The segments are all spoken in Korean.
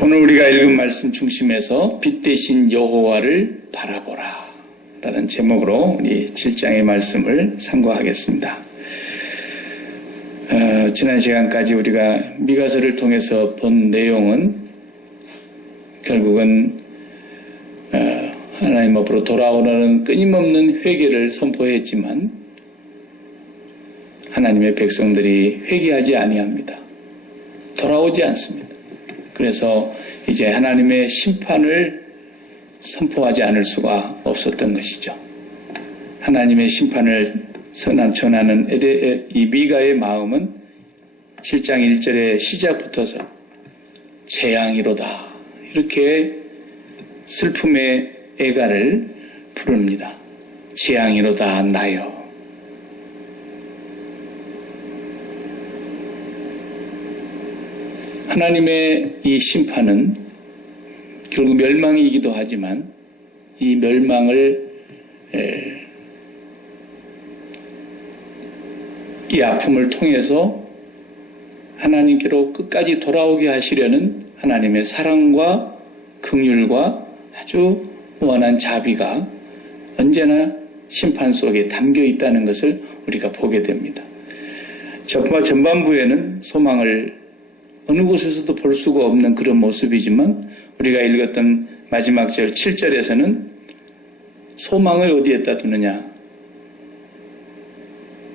오늘 우리가 읽은 말씀 중심에서 빛 대신 여호와를 바라보라 라는 제목으로 우리 7장의 말씀을 상고하겠습니다. 지난 시간까지 우리가 미가서를 통해서 본 내용은 결국은 하나님 앞으로 돌아오라는 끊임없는 회개를 선포했지만 하나님의 백성들이 회개하지 아니합니다. 돌아오지 않습니다. 그래서 이제 하나님의 심판을 선포하지 않을 수가 없었던 것이죠. 하나님의 심판을 전하는 이 미가의 마음은 7장 1절의 시작부터서 재앙이로다 이렇게 슬픔의 애가를 부릅니다. 재앙이로다 나여. 하나님의 이 심판은 결국 멸망이기도 하지만 이 멸망을 이 아픔을 통해서 하나님께로 끝까지 돌아오게 하시려는 하나님의 사랑과 긍휼과 아주 무한한 자비가 언제나 심판 속에 담겨 있다는 것을 우리가 보게 됩니다. 전반부에는 소망을 어느 곳에서도 볼 수가 없는 그런 모습이지만 우리가 읽었던 마지막 절 7절에서는 소망을 어디에다 두느냐?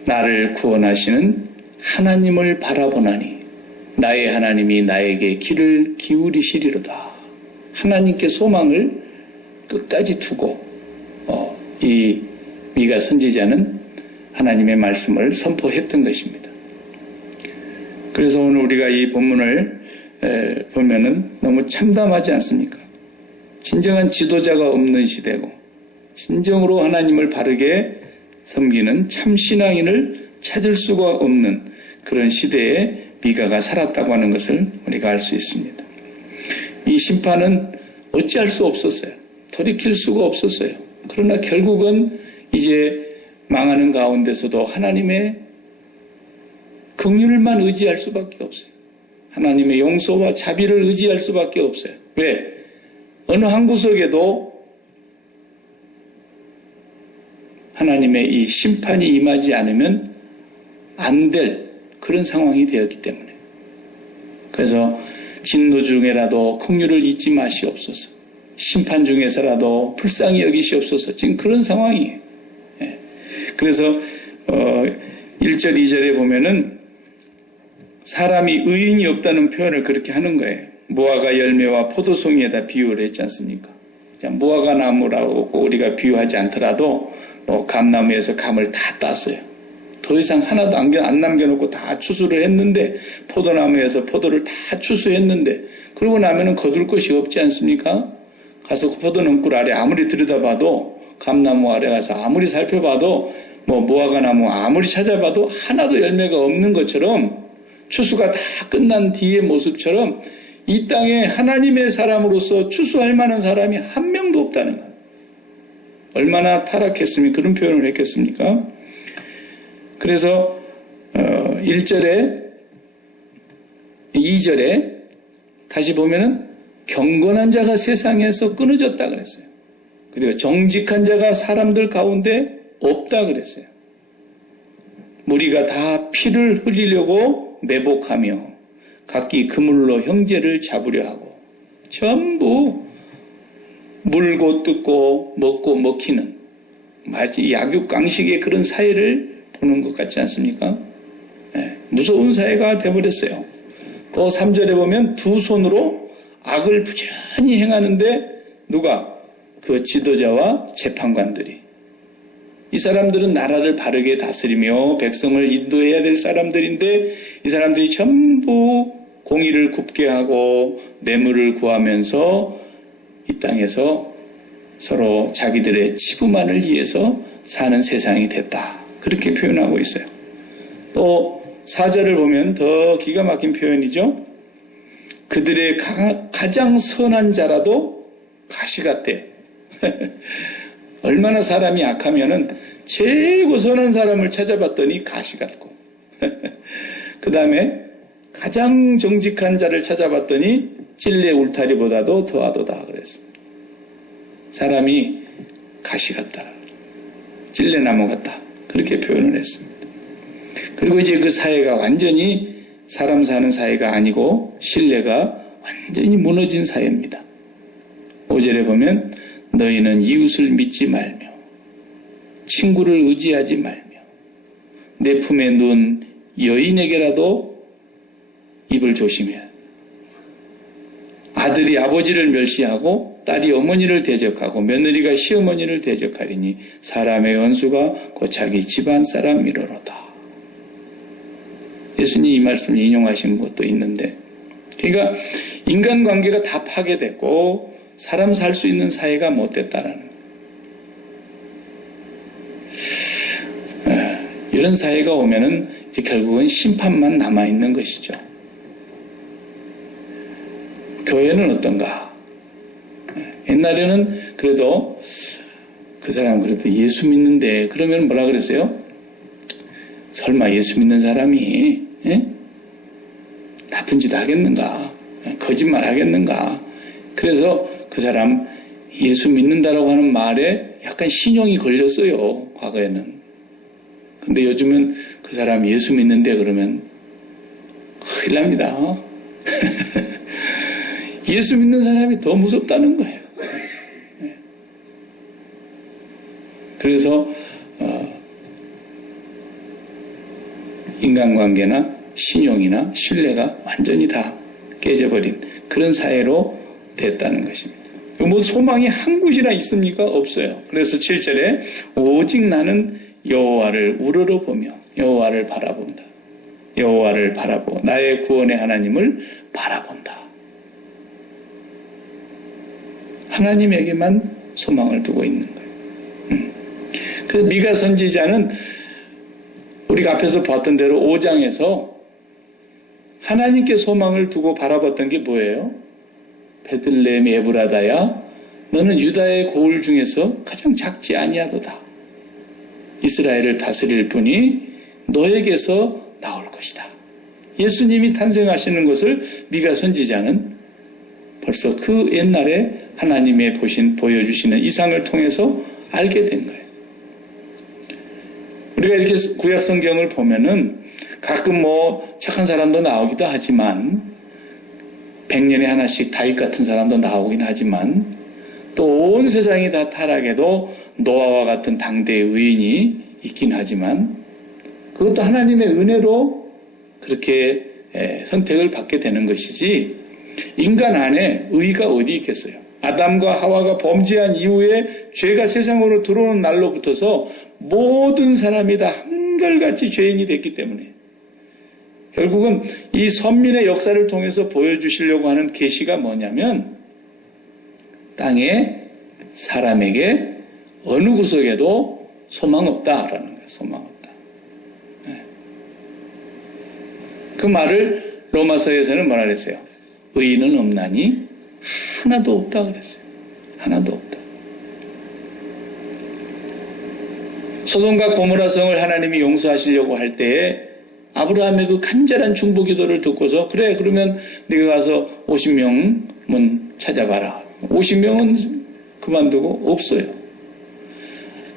나를 구원하시는 하나님을 바라보나니 나의 하나님이 나에게 귀를 기울이시리로다. 하나님께 소망을 끝까지 두고 이 미가 선지자는 하나님의 말씀을 선포했던 것입니다. 그래서 오늘 우리가 이 본문을 보면은 너무 참담하지 않습니까? 진정한 지도자가 없는 시대고 진정으로 하나님을 바르게 섬기는 참신앙인을 찾을 수가 없는 그런 시대에 미가가 살았다고 하는 것을 우리가 알 수 있습니다. 이 심판은 어찌할 수 없었어요. 돌이킬 수가 없었어요. 그러나 결국은 이제 망하는 가운데서도 하나님의 긍휼만 의지할 수밖에 없어요. 하나님의 용서와 자비를 의지할 수밖에 없어요. 왜? 어느 한 구석에도 하나님의 이 심판이 임하지 않으면 안 될 그런 상황이 되었기 때문에. 그래서 진노 중에라도 긍휼을 잊지 마시옵소서. 심판 중에서라도 불쌍히 여기시옵소서. 지금 그런 상황이에요. 그래서 1절 2절에 보면은 사람이 의인이 없다는 표현을 그렇게 하는 거예요. 무화과 열매와 포도송이에다 비유를 했지 않습니까? 무화과 나무라고 우리가 비유하지 않더라도 감나무에서 감을 다 땄어요. 더 이상 하나도 안 남겨놓고 다 추수를 했는데 포도나무에서 포도를 다 추수했는데 그러고 나면은 거둘 것이 없지 않습니까? 가서 포도농굴 아래 아무리 들여다봐도 감나무 아래 가서 아무리 살펴봐도 무화과 나무 아무리 찾아봐도 하나도 열매가 없는 것처럼 추수가 다 끝난 뒤의 모습처럼 이 땅에 하나님의 사람으로서 추수할 만한 사람이 한 명도 없다는 거예요. 얼마나 타락했으면 그런 표현을 했겠습니까? 그래서 1절에 2절에 다시 보면은 경건한 자가 세상에서 끊어졌다 그랬어요. 그리고 정직한 자가 사람들 가운데 없다 그랬어요. 무리가 다 피를 흘리려고 매복하며 각기 그물로 형제를 잡으려 하고 전부 물고 뜯고 먹고 먹히는 마치 약육강식의 그런 사회를 보는 것 같지 않습니까? 무서운 사회가 되어버렸어요. 또 3절에 보면 두 손으로 악을 부지런히 행하는데 누가? 그 지도자와 재판관들이. 이 사람들은 나라를 바르게 다스리며 백성을 인도해야 될 사람들인데 이 사람들이 전부 공의를 굽게 하고 뇌물을 구하면서 이 땅에서 서로 자기들의 치부만을 위해서 사는 세상이 됐다. 그렇게 표현하고 있어요. 또 4절을 보면 더 기가 막힌 표현이죠. 그들의 가장 선한 자라도 가시 같대. 얼마나 사람이 악하면은 최고 선한 사람을 찾아봤더니 가시 같고 그 다음에 가장 정직한 자를 찾아봤더니 찔레 울타리보다도 더하도다 그랬습니다. 사람이 가시 같다. 찔레나무 같다. 그렇게 표현을 했습니다. 그리고 이제 그 사회가 완전히 사람 사는 사회가 아니고 신뢰가 완전히 무너진 사회입니다. 5절에 보면 너희는 이웃을 믿지 말며 친구를 의지하지 말며 내 품에 누운 여인에게라도 입을 조심해야 해. 아들이 아버지를 멸시하고 딸이 어머니를 대적하고 며느리가 시어머니를 대적하리니 사람의 원수가 곧 자기 집안 사람이로로다. 예수님이 이 말씀을 인용하신 것도 있는데, 그러니까 인간관계가 다 파괴됐고 사람 살 수 있는 사회가 못 됐다라는 거예요. 이런 사회가 오면은 이제 결국은 심판만 남아 있는 것이죠. 교회는 어떤가? 옛날에는 그래도 그 사람 그래도 예수 믿는데 그러면 뭐라 그랬어요? 설마 예수 믿는 사람이 나쁜 짓 하겠는가? 거짓말 하겠는가? 그래서 그 사람 예수 믿는다라고 하는 말에 약간 신용이 걸렸어요. 과거에는. 근데 요즘은 그 사람 예수 믿는데 그러면 큰일 납니다. 예수 믿는 사람이 더 무섭다는 거예요. 그래서 인간관계나 신용이나 신뢰가 완전히 다 깨져버린 그런 사회로 됐다는 것입니다. 뭐 소망이 한 곳이나 있습니까? 없어요. 그래서 7절에 오직 나는 여호와를 우러러보며 여호와를 바라본다. 여호와를 바라보고 나의 구원의 하나님을 바라본다. 하나님에게만 소망을 두고 있는 거예요. 그래서 미가 선지자는 우리가 앞에서 봤던 대로 5장에서 하나님께 소망을 두고 바라봤던 게 뭐예요? 베들레헴 에브라다야 너는 유다의 고을 중에서 가장 작지 아니하도다. 이스라엘을 다스릴 분이 너에게서 나올 것이다. 예수님이 탄생하시는 것을 미가 선지자는 벌써 그 옛날에 하나님의 보여주시는 이상을 통해서 알게 된 거예요. 우리가 이렇게 구약 성경을 보면은 가끔 뭐 착한 사람도 나오기도 하지만 100년에 하나씩 다윗 같은 사람도 나오긴 하지만 또 온 세상이 다 타락해도 노아와 같은 당대의 의인이 있긴 하지만 그것도 하나님의 은혜로 그렇게 선택을 받게 되는 것이지 인간 안에 의가 어디 있겠어요? 아담과 하와가 범죄한 이후에 죄가 세상으로 들어오는 날로부터서 모든 사람이 다 한결같이 죄인이 됐기 때문에 결국은 이 선민의 역사를 통해서 보여주시려고 하는 계시가 뭐냐면 땅에 사람에게 어느 구석에도 소망 없다라는 거예요. 소망 없다. 그 말을 로마서에서는 뭐라 그랬어요? 의인은 없나니 하나도 없다 그랬어요. 하나도 없다. 소돔과 고모라 성을 하나님이 용서하시려고 할 때에 아브라함의 그 간절한 중보기도를 듣고서 그래 그러면 네가 가서 50명은 찾아봐라. 50명은 그만두고 없어요.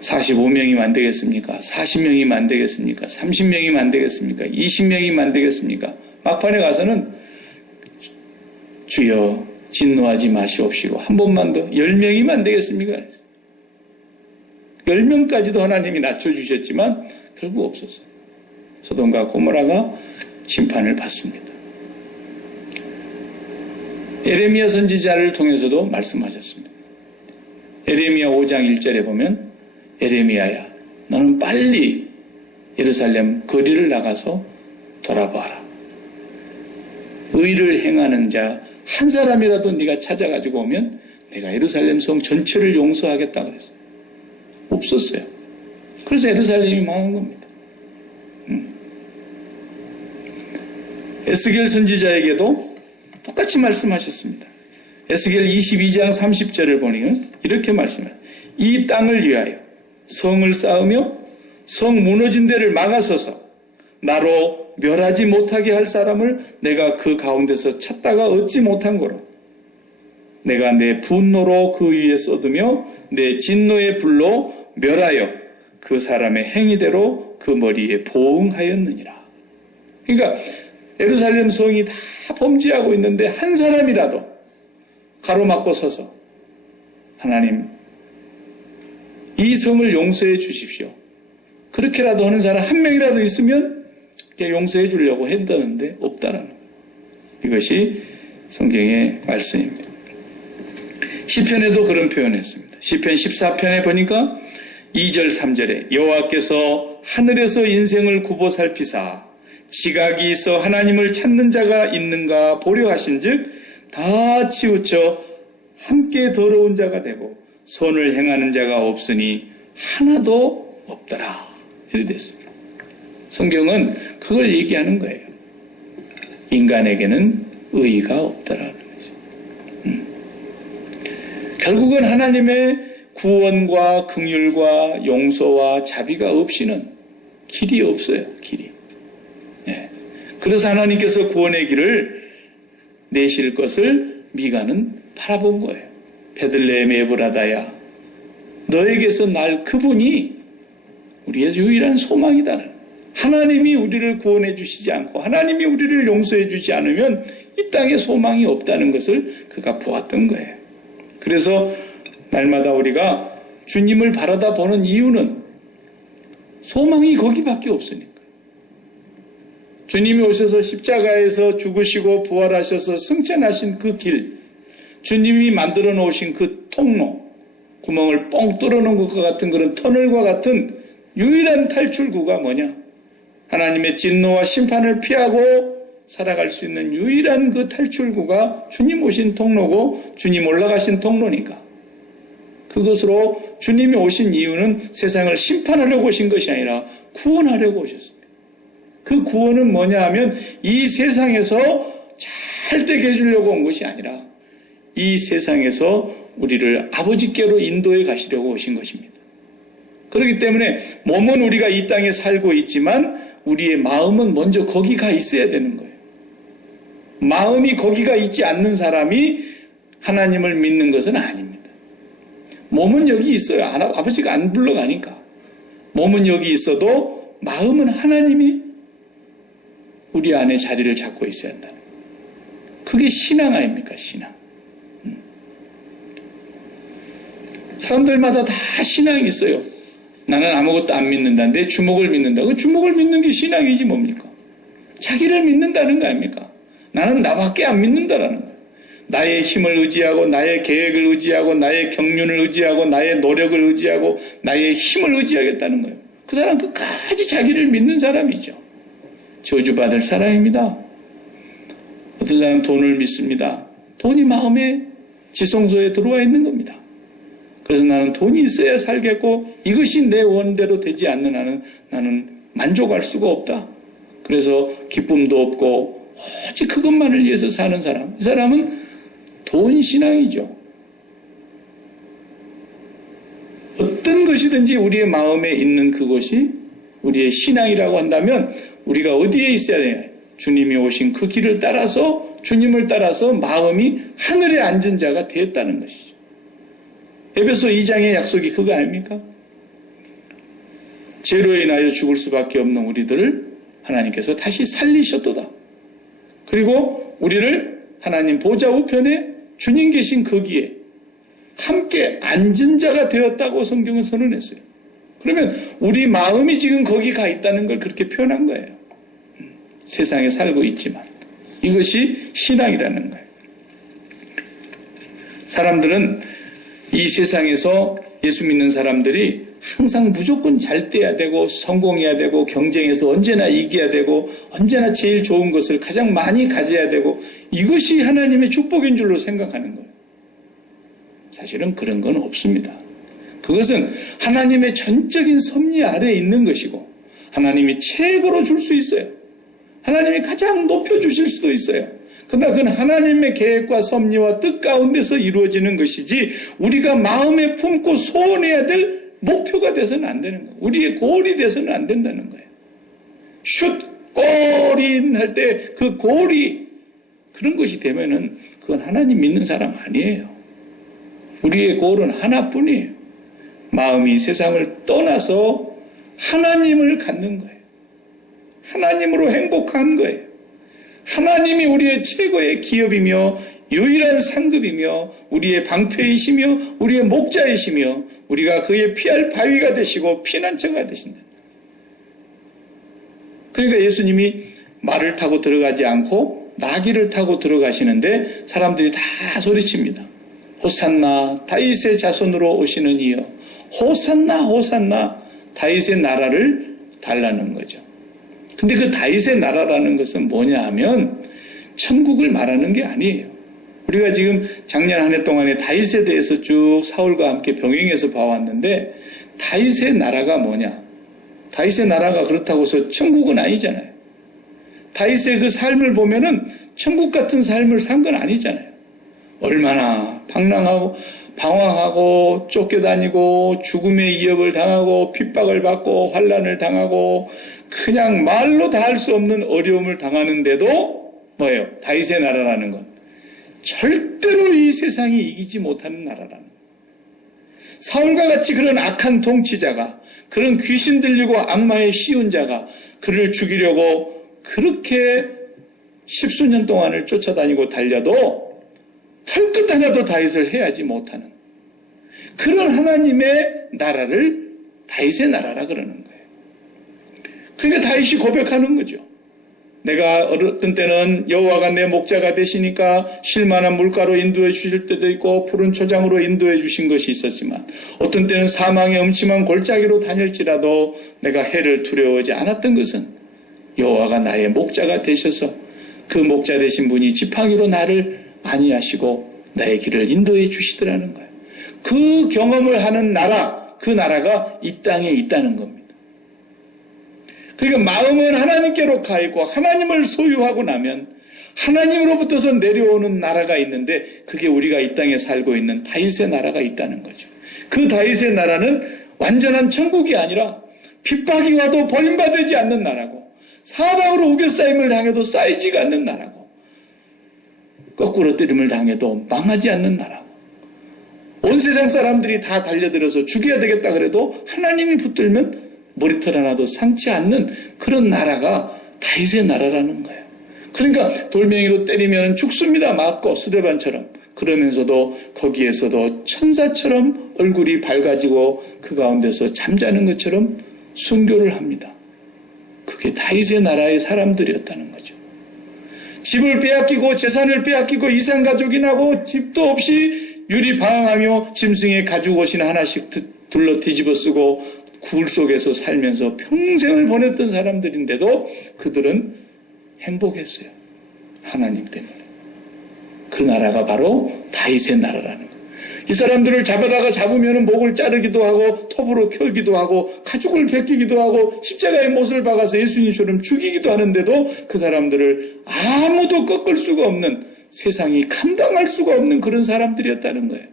45명이면 안 되겠습니까? 40명이면 안 되겠습니까? 30명이면 안 되겠습니까? 20명이면 안 되겠습니까? 막판에 가서는 주여 진노하지 마시옵시고 한 번만 더 10명이면 안 되겠습니까? 10명까지도 하나님이 낮춰주셨지만 결국 없었어요. 소돔과 고모라가 심판을 받습니다. 에레미야 선지자를 통해서도 말씀하셨습니다. 에레미야 5장 1절에 보면 에레미야야 너는 빨리 예루살렘 거리를 나가서 돌아봐라. 의를 행하는 자 한 사람이라도 네가 찾아가지고 오면 내가 예루살렘 성 전체를 용서하겠다 그랬어요. 없었어요. 그래서 예루살렘이 망한 겁니다. 에스겔 선지자에게도 똑같이 말씀하셨습니다. 에스겔 22장 30절을 보니까 이렇게 말씀해요. 이 땅을 위하여 성을 쌓으며 성 무너진 데를 막아서서 나로 멸하지 못하게 할 사람을 내가 그 가운데서 찾다가 얻지 못한 거로 내가 내 분노로 그 위에 쏟으며 내 진노의 불로 멸하여 그 사람의 행위대로 그 머리에 보응하였느니라. 그러니까 예루살렘 성이 다 범죄하고 있는데 한 사람이라도 가로막고 서서 하나님 이 성을 용서해 주십시오. 그렇게라도 하는 사람 한 명이라도 있으면 용서해 주려고 했다는데 없다라는 거예요. 이것이 성경의 말씀입니다. 시편에도 그런 표현을 했습니다. 시편 14편에 보니까 2절 3절에 여호와께서 하늘에서 인생을 굽어 살피사 지각이 있어 하나님을 찾는 자가 있는가 보려 하신즉 다 치우쳐 함께 더러운 자가 되고 선을 행하는 자가 없으니 하나도 없더라. 이렇게 됐습니다. 성경은 그걸 얘기하는 거예요. 인간에게는 의의가 없다라는 거죠. 결국은 하나님의 구원과 긍휼과 용서와 자비가 없이는 길이 없어요. 길이. 네. 그래서 하나님께서 구원의 길을 내실 것을 미가는 바라본 거예요. 베들레헴 에브라다야 너에게서 날 그분이 우리의 유일한 소망이다. 하나님이 우리를 구원해 주시지 않고 하나님이 우리를 용서해 주지 않으면 이 땅에 소망이 없다는 것을 그가 보았던 거예요. 그래서 날마다 우리가 주님을 바라다 보는 이유는 소망이 거기밖에 없으니까. 주님이 오셔서 십자가에서 죽으시고 부활하셔서 승천하신 그 길, 주님이 만들어 놓으신 그 통로, 구멍을 뻥 뚫어 놓은 것과 같은 그런 터널과 같은 유일한 탈출구가 뭐냐? 하나님의 진노와 심판을 피하고 살아갈 수 있는 유일한 그 탈출구가 주님 오신 통로고 주님 올라가신 통로니까. 그것으로 주님이 오신 이유는 세상을 심판하려고 오신 것이 아니라 구원하려고 오셨습니다. 그 구원은 뭐냐 하면 이 세상에서 잘 되게 해주려고 온 것이 아니라 이 세상에서 우리를 아버지께로 인도해 가시려고 오신 것입니다. 그렇기 때문에 몸은 우리가 이 땅에 살고 있지만 우리의 마음은 먼저 거기 가 있어야 되는 거예요. 마음이 거기가 있지 않는 사람이 하나님을 믿는 것은 아닙니다. 몸은 여기 있어요. 아버지가 안 불러가니까. 몸은 여기 있어도 마음은 하나님이 우리 안에 자리를 잡고 있어야 한다. 그게 신앙 아닙니까? 신앙. 사람들마다 다 신앙이 있어요. 나는 아무것도 안 믿는다. 내 주먹을 믿는다. 그 주먹을 믿는 게 신앙이지 뭡니까? 자기를 믿는다는 거 아닙니까? 나는 나밖에 안 믿는다라는 거예요. 나의 힘을 의지하고 나의 계획을 의지하고 나의 경륜을 의지하고 나의 노력을 의지하고 나의 힘을 의지하겠다는 거예요. 그 사람 끝까지 자기를 믿는 사람이죠. 저주받을 사람입니다. 어떤 사람은 돈을 믿습니다. 돈이 마음의 지성소에 들어와 있는 겁니다. 그래서 나는 돈이 있어야 살겠고 이것이 내 원대로 되지 않는 한은 나는 만족할 수가 없다. 그래서 기쁨도 없고 오직 그것만을 위해서 사는 사람. 이 사람은 돈 신앙이죠. 어떤 것이든지 우리의 마음에 있는 그것이 우리의 신앙이라고 한다면 우리가 어디에 있어야 돼요? 주님이 오신 그 길을 따라서 주님을 따라서 마음이 하늘에 앉은 자가 되었다는 것이죠. 에베소 2장의 약속이 그거 아닙니까? 죄로 인하여 죽을 수밖에 없는 우리들을 하나님께서 다시 살리셨도다. 그리고 우리를 하나님 보좌 우편에 주님 계신 거기에 함께 앉은 자가 되었다고 성경은 선언했어요. 그러면 우리 마음이 지금 거기 가 있다는 걸 그렇게 표현한 거예요. 세상에 살고 있지만 이것이 신앙이라는 거예요. 사람들은 이 세상에서 예수 믿는 사람들이 항상 무조건 잘 돼야 되고 성공해야 되고 경쟁에서 언제나 이겨야 되고 언제나 제일 좋은 것을 가장 많이 가져야 되고 이것이 하나님의 축복인 줄로 생각하는 거예요. 사실은 그런 건 없습니다. 그것은 하나님의 전적인 섭리 아래에 있는 것이고 하나님이 최고로 줄 수 있어요. 하나님이 가장 높여주실 수도 있어요. 그러나 그건 하나님의 계획과 섭리와 뜻 가운데서 이루어지는 것이지 우리가 마음에 품고 소원해야 될 목표가 돼서는 안 되는 거예요. 우리의 골이 돼서는 안 된다는 거예요. 슛, 골인 할 때 그 골이 그런 것이 되면은 그건 하나님 믿는 사람 아니에요. 우리의 골은 하나뿐이에요. 마음이 세상을 떠나서 하나님을 갖는 거예요. 하나님으로 행복한 거예요. 하나님이 우리의 최고의 기업이며 유일한 상급이며 우리의 방패이시며 우리의 목자이시며 우리가 그의 피할 바위가 되시고 피난처가 되신다. 그러니까 예수님이 말을 타고 들어가지 않고 나귀를 타고 들어가시는데 사람들이 다 소리칩니다. 호산나 다윗의 자손으로 오시는 이여, 호산나 호산나, 다윗의 나라를 달라는 거죠. 근데 그 다윗의 나라라는 것은 뭐냐 하면 천국을 말하는 게 아니에요. 우리가 지금 작년 한 해 동안에 다윗에 대해서 쭉 사울과 함께 병행해서 봐왔는데 다윗의 나라가 뭐냐? 다윗의 나라가 그렇다고 해서 천국은 아니잖아요. 다윗의 그 삶을 보면은 천국 같은 삶을 산 건 아니잖아요. 얼마나 방황하고 쫓겨다니고 죽음의 위협을 당하고 핍박을 받고 환난을 당하고 그냥 말로 다 할 수 없는 어려움을 당하는데도 뭐예요? 다윗의 나라라는 건 절대로 이 세상이 이기지 못하는 나라라는 거예요. 사울과 같이 그런 악한 통치자가, 그런 귀신 들리고 악마에 씌운 자가 그를 죽이려고 그렇게 십수년 동안을 쫓아다니고 달려도 털끝 하나도 다윗을 해하지 못하는 그런 하나님의 나라를 다윗의 나라라 그러는 거예요. 그러니까 다윗이 고백하는 거죠. 내가 어떤 때는 여호와가 내 목자가 되시니까 쉴만한 물가로 인도해 주실 때도 있고 푸른 초장으로 인도해 주신 것이 있었지만 어떤 때는 사망의 음침한 골짜기로 다닐지라도 내가 해를 두려워하지 않았던 것은 여호와가 나의 목자가 되셔서 그 목자 되신 분이 지팡이로 나를 안위하시고 나의 길을 인도해 주시더라는 거예요. 그 경험을 하는 나라, 그 나라가 이 땅에 있다는 겁니다. 그러니까 마음은 하나님께로 가 있고 하나님을 소유하고 나면 하나님으로부터서 내려오는 나라가 있는데 그게 우리가 이 땅에 살고 있는 다윗의 나라가 있다는 거죠. 그 다윗의 나라는 완전한 천국이 아니라 핍박이 와도 버림받지 않는 나라고 사방으로 우겨싸임을 당해도 쌓이지가 않는 나라고 거꾸로 때림을 당해도 망하지 않는 나라고 온 세상 사람들이 다 달려들어서 죽여야 되겠다 그래도 하나님이 붙들면 머리털 하나도 상치 않는 그런 나라가 다윗의 나라라는 거예요. 그러니까 돌멩이로 때리면 죽습니다. 맞고 수레반처럼. 그러면서도 거기에서도 천사처럼 얼굴이 밝아지고 그 가운데서 잠자는 것처럼 순교를 합니다. 그게 다윗의 나라의 사람들이었다는 거죠. 집을 빼앗기고 재산을 빼앗기고 이산가족이 나고 집도 없이 유리방황하며 짐승의 가죽옷이나 하나씩 둘러 뒤집어 쓰고 굴 속에서 살면서 평생을 보냈던 사람들인데도 그들은 행복했어요. 하나님 때문에. 그 나라가 바로 다윗의 나라라는 거예요. 이 사람들을 잡으면 목을 자르기도 하고 톱으로 켜기도 하고 가죽을 벗기기도 하고 십자가의 못을 박아서 예수님처럼 죽이기도 하는데도 그 사람들을 아무도 꺾을 수가 없는 세상이 감당할 수가 없는 그런 사람들이었다는 거예요.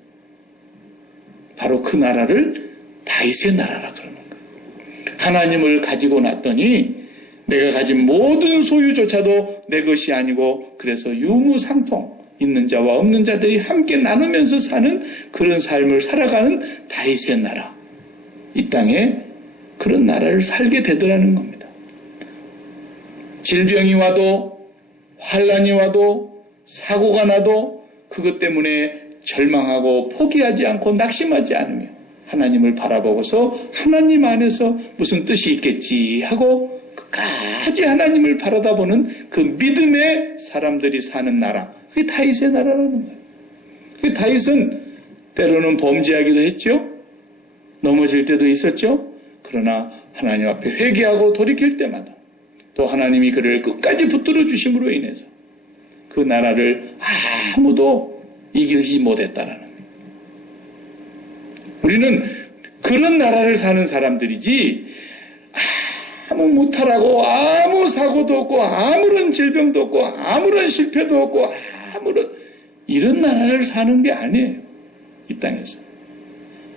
바로 그 나라를 다윗의 나라라 그러는 거예요. 하나님을 가지고 났더니 내가 가진 모든 소유조차도 내 것이 아니고 그래서 유무상통 있는 자와 없는 자들이 함께 나누면서 사는 그런 삶을 살아가는 다윗의 나라. 이 땅에 그런 나라를 살게 되더라는 겁니다. 질병이 와도 환난이 와도 사고가 나도 그것 때문에 절망하고 포기하지 않고 낙심하지 않으며 하나님을 바라보고서 하나님 안에서 무슨 뜻이 있겠지 하고 끝까지 하나님을 바라다보는 그 믿음의 사람들이 사는 나라. 그게 다윗의 나라라는 거예요. 그 다윗은 때로는 범죄하기도 했죠. 넘어질 때도 있었죠. 그러나 하나님 앞에 회개하고 돌이킬 때마다 또 하나님이 그를 끝까지 붙들어 주심으로 인해서 그 나라를 아무도 이기지 못했다라는 거예요. 우리는 그런 나라를 사는 사람들이지 아무 무탈하고 아무 사고도 없고 아무런 질병도 없고 아무런 실패도 없고 아무런 이런 나라를 사는 게 아니에요. 이 땅에서.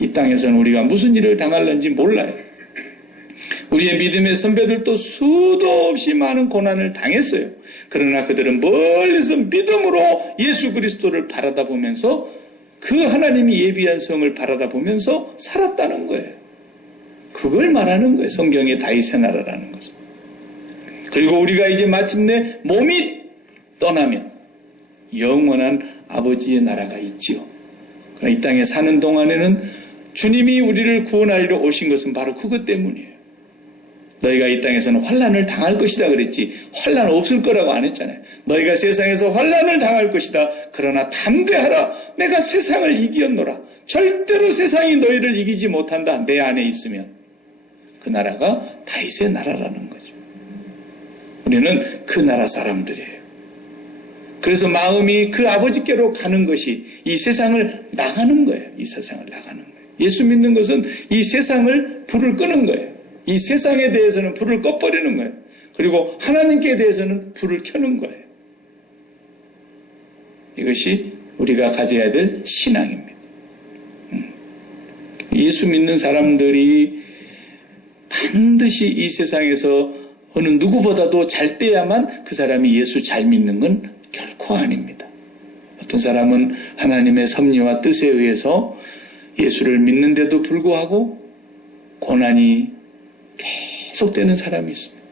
이 땅에서는 우리가 무슨 일을 당할는지 몰라요. 우리의 믿음의 선배들도 수도 없이 많은 고난을 당했어요. 그러나 그들은 멀리서 믿음으로 예수 그리스도를 바라다 보면서 그 하나님이 예비한 성을 바라다 보면서 살았다는 거예요. 그걸 말하는 거예요. 성경의 다윗의 나라라는 것은. 그리고 우리가 이제 마침내 몸이 떠나면 영원한 아버지의 나라가 있지요. 그러나 이 땅에 사는 동안에는 주님이 우리를 구원하리러 오신 것은 바로 그것 때문이에요. 너희가 이 땅에서는 환난을 당할 것이다 그랬지 환난 없을 거라고 안 했잖아요. 너희가 세상에서 환난을 당할 것이다. 그러나 담대하라. 내가 세상을 이기었노라. 절대로 세상이 너희를 이기지 못한다. 내 안에 있으면. 그 나라가 다윗의 나라라는 거죠. 우리는 그 나라 사람들이에요. 그래서 마음이 그 아버지께로 가는 것이 이 세상을 나가는 거예요. 이 세상을 나가는 거예요. 예수 믿는 것은 이 세상을 불을 끄는 거예요. 이 세상에 대해서는 불을 꺼버리는 거예요. 그리고 하나님께 대해서는 불을 켜는 거예요. 이것이 우리가 가져야 될 신앙입니다. 예수 믿는 사람들이 반드시 이 세상에서 어느 누구보다도 잘 돼야만 그 사람이 예수 잘 믿는 건 결코 아닙니다. 어떤 사람은 하나님의 섭리와 뜻에 의해서 예수를 믿는데도 불구하고 고난이 계속되는 사람이 있습니다.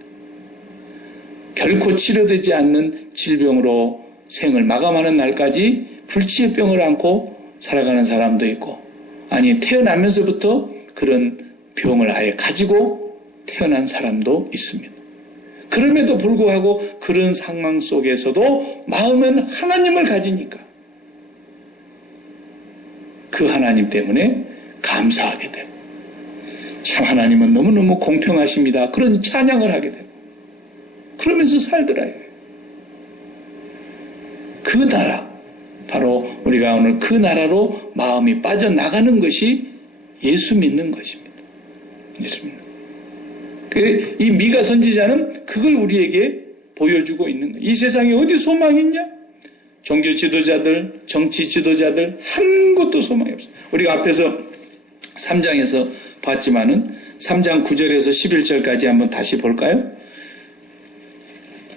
결코 치료되지 않는 질병으로 생을 마감하는 날까지 불치의 병을 안고 살아가는 사람도 있고, 아니 태어나면서부터 그런 병을 아예 가지고 태어난 사람도 있습니다. 그럼에도 불구하고 그런 상황 속에서도 마음은 하나님을 가지니까 그 하나님 때문에 감사하게 되고, 참 하나님은 너무너무 공평하십니다. 그런 찬양을 하게 되고, 그러면서 살더라요. 그 나라, 바로 우리가 오늘 그 나라로 마음이 빠져나가는 것이 예수 믿는 것입니다. 예수 믿는 것. 이 미가 선지자는 그걸 우리에게 보여주고 있는 거예요. 이 세상에 어디 소망이 있냐? 종교 지도자들, 정치 지도자들 아무것도 소망이 없어요. 우리가 앞에서 3장에서 봤지만은 3장 9절에서 11절까지 한번 다시 볼까요?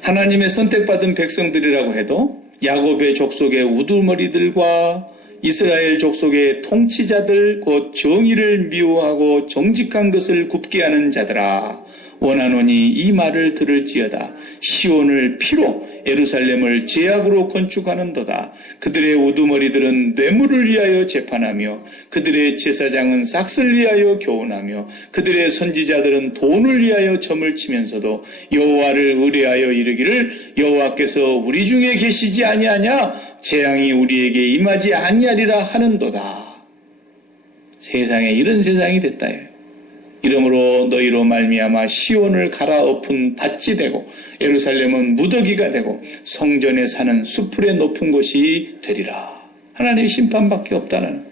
하나님의 선택받은 백성들이라고 해도 야곱의 족속의 우두머리들과 이스라엘 족속의 통치자들 곧 정의를 미워하고 정직한 것을 굽게 하는 자들아, 원하노니 이 말을 들을지어다. 시온을 피로 예루살렘을 제약으로 건축하는도다. 그들의 우두머리들은 뇌물을 위하여 재판하며 그들의 제사장은 삭슬 위하여 교훈하며 그들의 선지자들은 돈을 위하여 점을 치면서도 여호와를 의뢰하여 이르기를 여호와께서 우리 중에 계시지 아니하냐? 재앙이 우리에게 임하지 아니하리라 하는도다. 세상에 이런 세상이 됐다요. 이러므로 너희로 말미암아 시온을 갈아엎은 밭이 되고 예루살렘은 무더기가 되고 성전에 사는 수풀의 높은 곳이 되리라. 하나님의 심판밖에 없다는,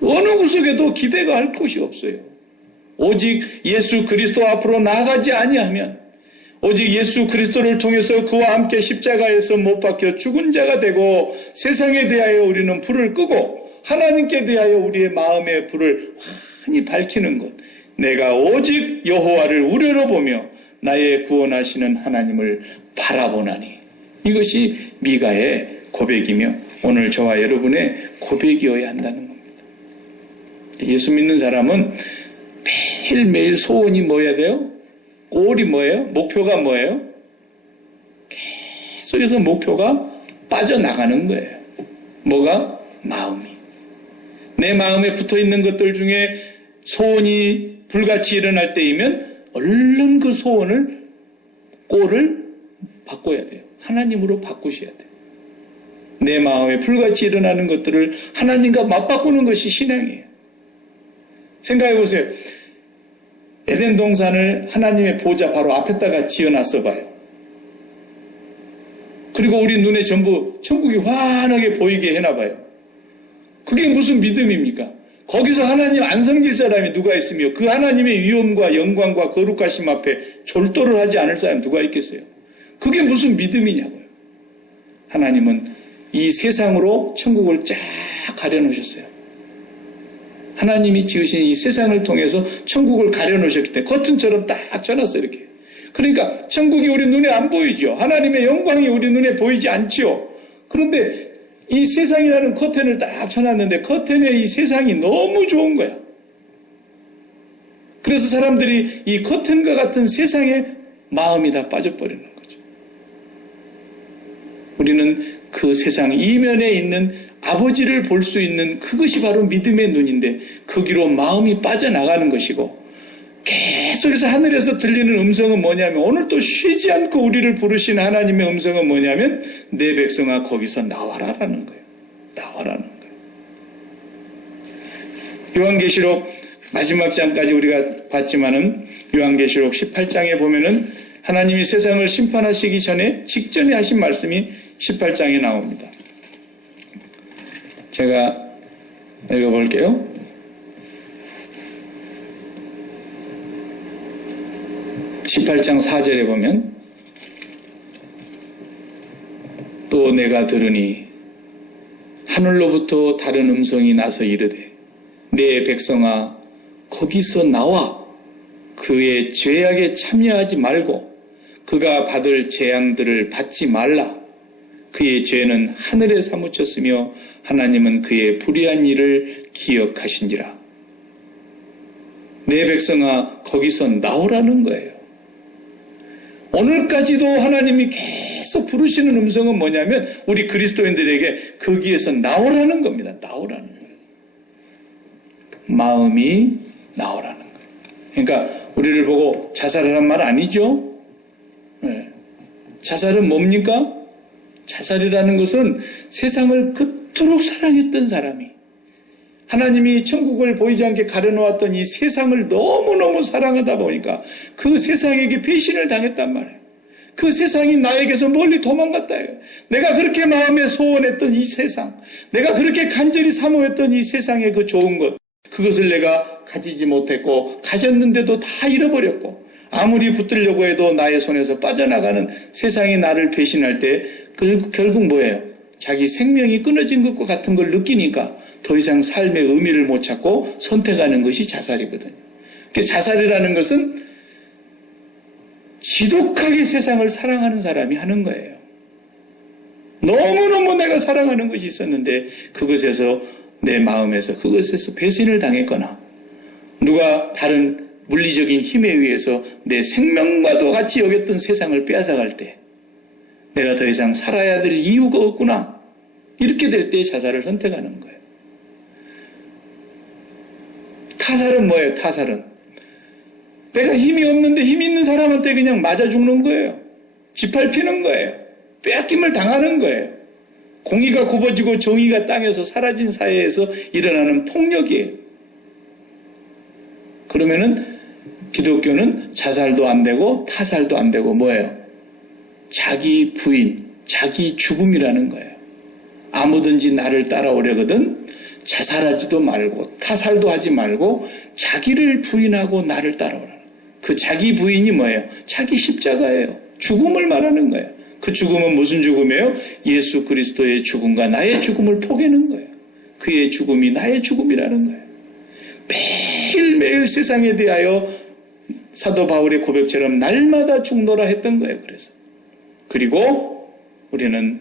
어느 구석에도 기대가 할 곳이 없어요. 오직 예수 그리스도 앞으로 나아가지 아니하면, 오직 예수 그리스도를 통해서 그와 함께 십자가에서 못 박혀 죽은 자가 되고 세상에 대하여 우리는 불을 끄고 하나님께 대하여 우리의 마음의 불을 환히 밝히는 것, 내가 오직 여호와를 우러러 보며 나의 구원하시는 하나님을 바라보나니, 이것이 미가의 고백이며 오늘 저와 여러분의 고백이어야 한다는 겁니다. 예수 믿는 사람은 매일매일 소원이 뭐여야 돼요? 골이 뭐예요? 목표가 뭐예요? 계속해서 목표가 빠져나가는 거예요. 뭐가? 마음이. 내 마음에 붙어있는 것들 중에 소원이 불같이 일어날 때이면 얼른 그 소원을, 꼴을 바꿔야 돼요. 하나님으로 바꾸셔야 돼요. 내 마음에 불같이 일어나는 것들을 하나님과 맞바꾸는 것이 신앙이에요. 생각해 보세요. 에덴 동산을 하나님의 보좌 바로 앞에다가 지어놨어 봐요. 그리고 우리 눈에 전부 천국이 환하게 보이게 해놔봐요. 그게 무슨 믿음입니까? 거기서 하나님 안 섬길 사람이 누가 있으며 그 하나님의 위엄과 영광과 거룩하심 앞에 졸도를 하지 않을 사람이 누가 있겠어요? 그게 무슨 믿음이냐고요. 하나님은 이 세상으로 천국을 쫙 가려놓으셨어요. 하나님이 지으신 이 세상을 통해서 천국을 가려놓으셨기 때문에 커튼처럼 딱 쳐놨어요. 이렇게. 그러니까 천국이 우리 눈에 안 보이죠. 하나님의 영광이 우리 눈에 보이지 않죠. 그런데 이 세상이라는 커튼을 딱 쳐놨는데 커튼에 이 세상이 너무 좋은 거야. 그래서 사람들이 이 커튼과 같은 세상에 마음이 다 빠져버리는 거죠. 우리는 그 세상 이면에 있는 아버지를 볼 수 있는 그것이 바로 믿음의 눈인데 거기로 마음이 빠져나가는 것이고 계속해서 하늘에서 들리는 음성은 뭐냐면 오늘 또 쉬지 않고 우리를 부르신 하나님의 음성은 뭐냐면 내 백성아 거기서 나와라라는 거예요. 나와라는 거예요. 요한계시록 마지막 장까지 우리가 봤지만은 요한계시록 18장에 보면은 하나님이 세상을 심판하시기 전에 직전에 하신 말씀이 18장에 나옵니다. 제가 읽어볼게요. 18장 4절에 보면 또 내가 들으니 하늘로부터 다른 음성이 나서 이르되 내 백성아 거기서 나와 그의 죄악에 참여하지 말고 그가 받을 재앙들을 받지 말라. 그의 죄는 하늘에 사무쳤으며 하나님은 그의 불의한 일을 기억하신지라. 내 백성아 거기서 나오라는 거예요. 오늘까지도 하나님이 계속 부르시는 음성은 뭐냐면 우리 그리스도인들에게 거기에서 나오라는 겁니다. 나오라는 거예요. 마음이 나오라는 거예요. 그러니까 우리를 보고 자살하란 말 아니죠? 네. 자살은 뭡니까? 자살이라는 것은 세상을 그토록 사랑했던 사람이 하나님이 천국을 보이지 않게 가려놓았던 이 세상을 너무너무 사랑하다 보니까 그 세상에게 배신을 당했단 말이에요. 그 세상이 나에게서 멀리 도망갔다 해요. 내가 그렇게 마음에 소원했던 이 세상, 내가 그렇게 간절히 사모했던 이 세상의 그 좋은 것, 그것을 내가 가지지 못했고 가졌는데도 다 잃어버렸고 아무리 붙들려고 해도 나의 손에서 빠져나가는 세상이 나를 배신할 때 결국 뭐예요? 자기 생명이 끊어진 것과 같은 걸 느끼니까 더 이상 삶의 의미를 못 찾고 선택하는 것이 자살이거든요. 자살이라는 것은 지독하게 세상을 사랑하는 사람이 하는 거예요. 너무너무 내가 사랑하는 것이 있었는데 그것에서 내 마음에서 그것에서 배신을 당했거나 누가 다른 물리적인 힘에 의해서 내 생명과도 같이 여겼던 세상을 빼앗아갈 때 내가 더 이상 살아야 될 이유가 없구나. 이렇게 될 때 자살을 선택하는 거예요. 타살은 뭐예요? 타살은 내가 힘이 없는데 힘 있는 사람한테 그냥 맞아 죽는 거예요. 짓밟히는 거예요. 빼앗김을 당하는 거예요. 공의가 굽어지고 정의가 땅에서 사라진 사회에서 일어나는 폭력이에요. 그러면은 기독교는 자살도 안 되고 타살도 안 되고 뭐예요? 자기 부인, 자기 죽음이라는 거예요. 아무든지 나를 따라오려거든 자살하지도 말고 타살도 하지 말고 자기를 부인하고 나를 따라오라. 그 자기 부인이 뭐예요? 자기 십자가예요. 죽음을 말하는 거예요. 그 죽음은 무슨 죽음이에요? 예수 그리스도의 죽음과 나의 죽음을 포개는 거예요. 그의 죽음이 나의 죽음이라는 거예요. 매일매일 세상에 대하여 사도 바울의 고백처럼 날마다 죽노라 했던 거예요. 그리고 우리는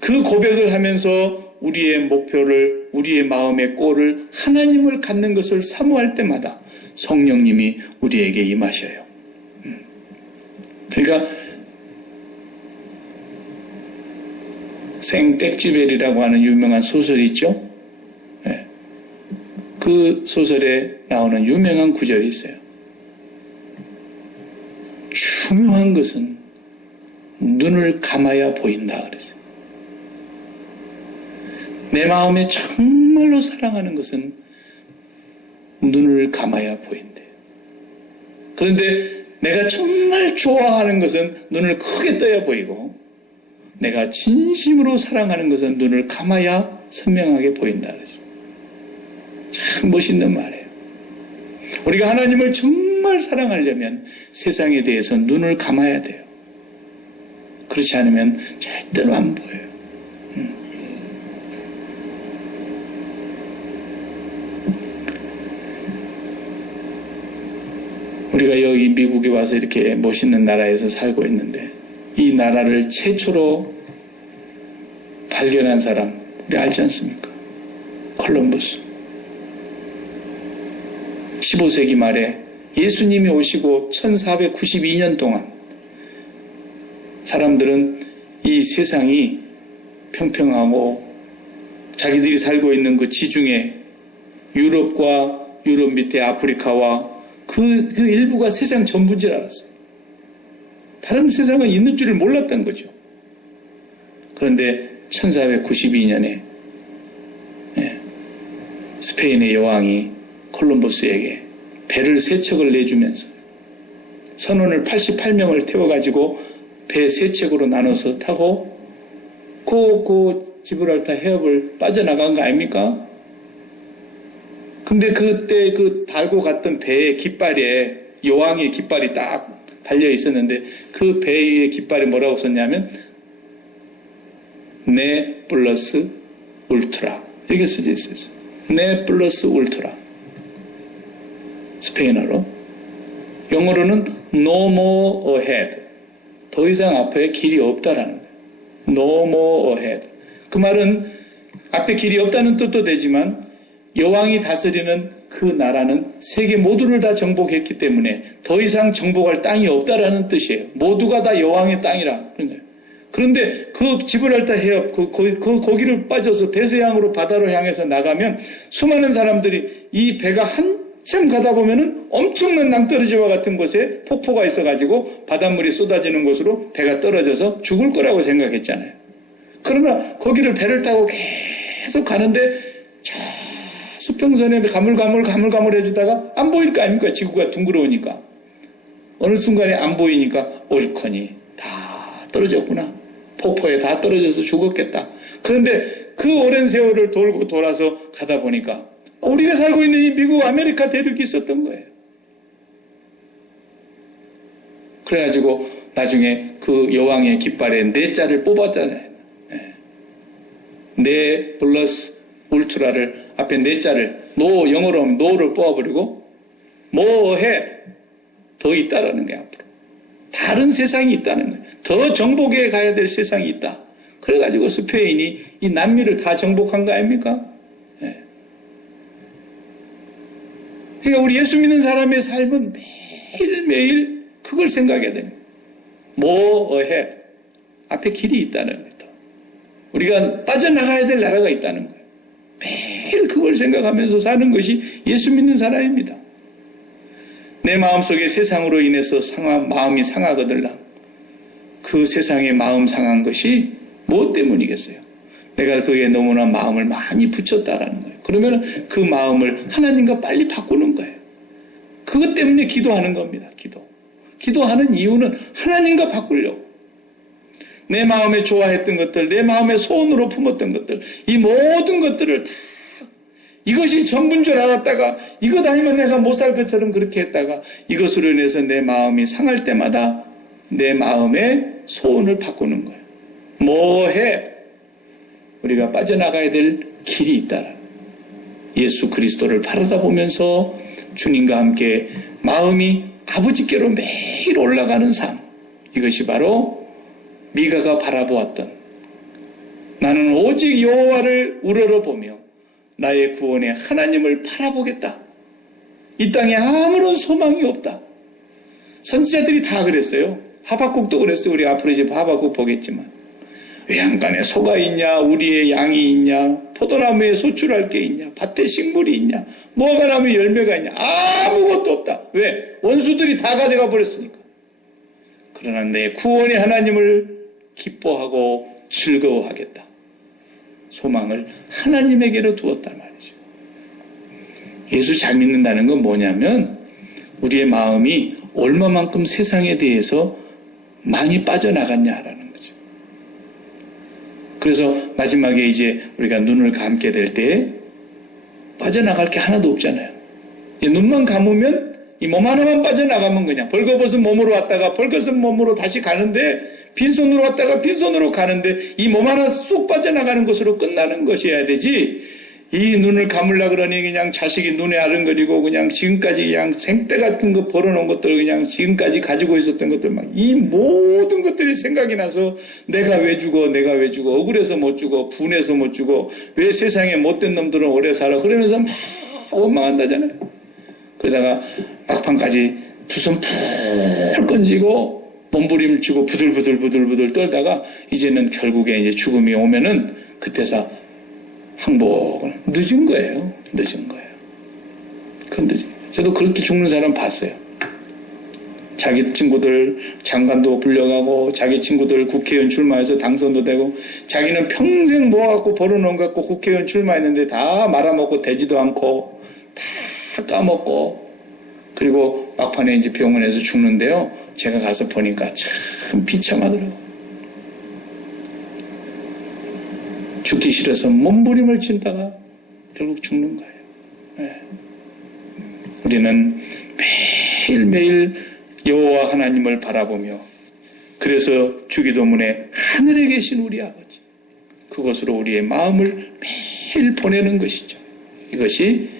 그 고백을 하면서 우리의 목표를, 우리의 마음의 꼴을 하나님을 갖는 것을 사모할 때마다 성령님이 우리에게 임하셔요. 그러니까 생떼쥐벨이라고 하는 유명한 소설이 있죠. 네. 그 소설에 나오는 유명한 구절이 있어요. 중요한 것은 눈을 감아야 보인다 그랬어요. 내 마음에 정말로 사랑하는 것은 눈을 감아야 보인대요. 그런데 내가 정말 좋아하는 것은 눈을 크게 떠야 보이고 내가 진심으로 사랑하는 것은 눈을 감아야 선명하게 보인다 그랬어요. 참 멋있는 말이에요. 우리가 하나님을 정말 사랑하려면 세상에 대해서 눈을 감아야 돼요. 그렇지 않으면 절대로 안 보여요. 우리가 여기 미국에 와서 이렇게 멋있는 나라에서 살고 있는데 이 나라를 최초로 발견한 사람 우리 알지 않습니까? 콜럼버스. 15세기 말에 예수님이 오시고 1492년 동안 사람들은 이 세상이 평평하고 자기들이 살고 있는 그 지중해 유럽과 유럽 밑에 아프리카와 그 일부가 세상 전부인 줄 알았어요. 다른 세상은 있는 줄을 몰랐던 거죠. 그런데 1492년에 스페인의 여왕이 콜럼버스에게 배를 3척을 내주면서 선원을 88명을 태워가지고 배 3척으로 나눠서 타고 그 지브랄타 해협을 빠져나간 거 아닙니까? 근데 그때 그 달고 갔던 배의 깃발에 여왕의 깃발이 딱 달려 있었는데 그 배의 깃발이 뭐라고 썼냐면 네 플러스 울트라 이렇게 써져 있었어요. 네 플러스 울트라. 스페인어로. 영어로는 no more ahead. 더 이상 앞에 길이 없다라는 거예요. no more ahead. 그 말은 앞에 길이 없다는 뜻도 되지만 여왕이 다스리는 그 나라는 세계 모두를 다 정복했기 때문에 더 이상 정복할 땅이 없다라는 뜻이에요. 모두가 다 여왕의 땅이라. 그런데 그 지브랄타 해협, 거기를 빠져서 대서양으로 바다로 향해서 나가면 수많은 사람들이 이 배가 한참 가다 보면은 엄청난 낭떠러지와 같은 곳에 폭포가 있어가지고 바닷물이 쏟아지는 곳으로 배가 떨어져서 죽을 거라고 생각했잖아요. 그러나 거기를 배를 타고 계속 가는데 저 수평선에 가물가물 해주다가 안 보일 거 아닙니까? 지구가 둥그러우니까. 어느 순간에 안 보이니까 옳거니 다 떨어졌구나. 폭포에 다 떨어져서 죽었겠다. 그런데 그 오랜 세월을 돌고 돌아서 가다 보니까 우리가 살고 있는 이 미국 아메리카 대륙이 있었던 거예요. 그래가지고 나중에 그 여왕의 깃발에 4자를 뽑았잖아요. 네 플러스 울트라를 앞에 4자를 영어로 하면 노를 뽑아버리고 뭐해 더 있다라는 게 앞으로 다른 세상이 있다는 거예요. 더 정복해 가야 될 세상이 있다. 그래가지고 스페인이 이 남미를 다 정복한 거 아닙니까? 그러니까 우리 예수 믿는 사람의 삶은 매일매일 그걸 생각해야 되는 거예요. more ahead. 앞에 길이 있다는 거예요. 우리가 빠져나가야 될 나라가 있다는 거예요. 매일 그걸 생각하면서 사는 것이 예수 믿는 사람입니다. 내 마음속에 세상으로 인해서 마음이 상하거들라. 그 세상에 마음 상한 것이 무엇 때문이겠어요? 내가 그에 너무나 마음을 많이 붙였다라는 거예요. 그러면 그 마음을 하나님과 빨리 바꾸는 거예요. 그것 때문에 기도하는 겁니다. 기도하는 이유는 하나님과 바꾸려고. 내 마음에 좋아했던 것들, 내 마음에 소원으로 품었던 것들, 이 모든 것들을 다 이것이 전부인 줄 알았다가 이것 아니면 내가 못 살 것처럼 그렇게 했다가 이것으로 인해서 내 마음이 상할 때마다 내 마음의 소원을 바꾸는 거예요. 뭐해? 우리가 빠져나가야 될 길이 있다. 예수 그리스도를 바라다 보면서 주님과 함께 마음이 아버지께로 매일 올라가는 삶. 이것이 바로 미가가 바라보았던 나는 오직 여호와를 우러러보며 나의 구원의 하나님을 바라보겠다. 이 땅에 아무런 소망이 없다. 선지자들이 다 그랬어요. 하박국도 그랬어요. 우리 앞으로 이제 하박국 보겠지만 외양간에 소가 있냐, 우리의 양이 있냐, 포도나무에 소출할 게 있냐, 밭에 식물이 있냐, 무화과 나무에 열매가 있냐, 아무것도 없다. 왜? 원수들이 다 가져가 버렸으니까. 그러나 내 구원의 하나님을 기뻐하고 즐거워하겠다. 소망을 하나님에게로 두었단 말이죠. 예수 잘 믿는다는 건 뭐냐면 우리의 마음이 얼마만큼 세상에 대해서 많이 빠져나갔냐라는 거죠. 그래서 마지막에 이제 우리가 눈을 감게 될 때 빠져나갈 게 하나도 없잖아요. 눈만 감으면 이 몸 하나만 빠져나가면 그냥 벌거벗은 몸으로 왔다가 벌거벗은 몸으로 다시 가는데 빈손으로 왔다가 빈손으로 가는데 이 몸 하나 쑥 빠져나가는 것으로 끝나는 것이어야 되지 이 눈을 감으려 그러니 그냥 자식이 눈에 아른거리고 그냥 지금까지 그냥 생떼 같은 거 벌어놓은 것들 그냥 지금까지 가지고 있었던 것들 막 이 모든 것들이 생각이 나서 내가 왜 죽어 억울해서 못 죽어 분해서 못 죽어 왜 세상에 못된 놈들은 오래 살아 그러면서 막 원망한다잖아요. 그러다가 막판까지 두 손 푹 건지고 몸부림을 치고 부들부들 떨다가 이제는 결국에 이제 죽음이 오면은 그때서 항복은 늦은 거예요. 그건 늦은 거예요. 저도 그렇게 죽는 사람 봤어요. 자기 친구들 장관도 불려가고 자기 친구들 국회의원 출마해서 당선도 되고 자기는 평생 모아갖고 벌어놓은 것 같고 국회의원 출마했는데 다 말아먹고 되지도 않고 다 까먹고 그리고 막판에 이제 병원에서 죽는데요. 제가 가서 보니까 참 비참하더라고요. 죽기 싫어서 몸부림을 친다가 결국 죽는 거예요. 네. 우리는 매일매일 여호와 하나님을 바라보며 그래서 주기도문에 하늘에 계신 우리 아버지 그것으로 우리의 마음을 매일 보내는 것이죠. 이것이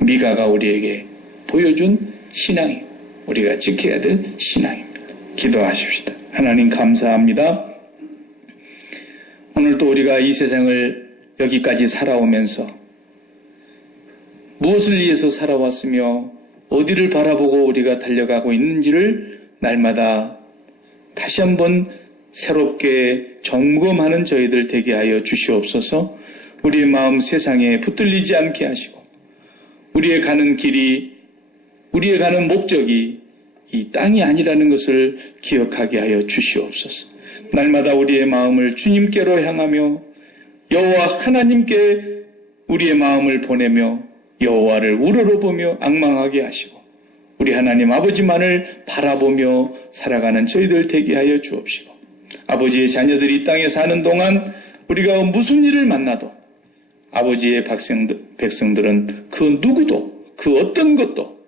미가가 우리에게 보여준 신앙이고 우리가 지켜야 될 신앙입니다. 기도하십시다. 하나님 감사합니다. 오늘도 우리가 이 세상을 여기까지 살아오면서 무엇을 위해서 살아왔으며 어디를 바라보고 우리가 달려가고 있는지를 날마다 다시 한번 새롭게 점검하는 저희들 되게 하여 주시옵소서. 우리의 마음 세상에 붙들리지 않게 하시고 우리의 가는 길이 우리의 가는 목적이 이 땅이 아니라는 것을 기억하게 하여 주시옵소서. 날마다 우리의 마음을 주님께로 향하며 여호와 하나님께 우리의 마음을 보내며 여호와를 우러러보며 앙망하게 하시고 우리 하나님 아버지만을 바라보며 살아가는 저희들 되게 하여 주옵시고 아버지의 자녀들이 이 땅에 사는 동안 우리가 무슨 일을 만나도 아버지의 백성들은 그 누구도 그 어떤 것도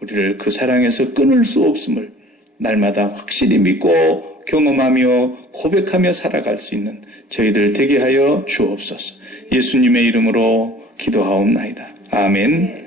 우리를 그 사랑에서 끊을 수 없음을 날마다 확실히 믿고 경험하며 고백하며 살아갈 수 있는 저희들 되게 하여 주옵소서. 예수님의 이름으로 기도하옵나이다. 아멘.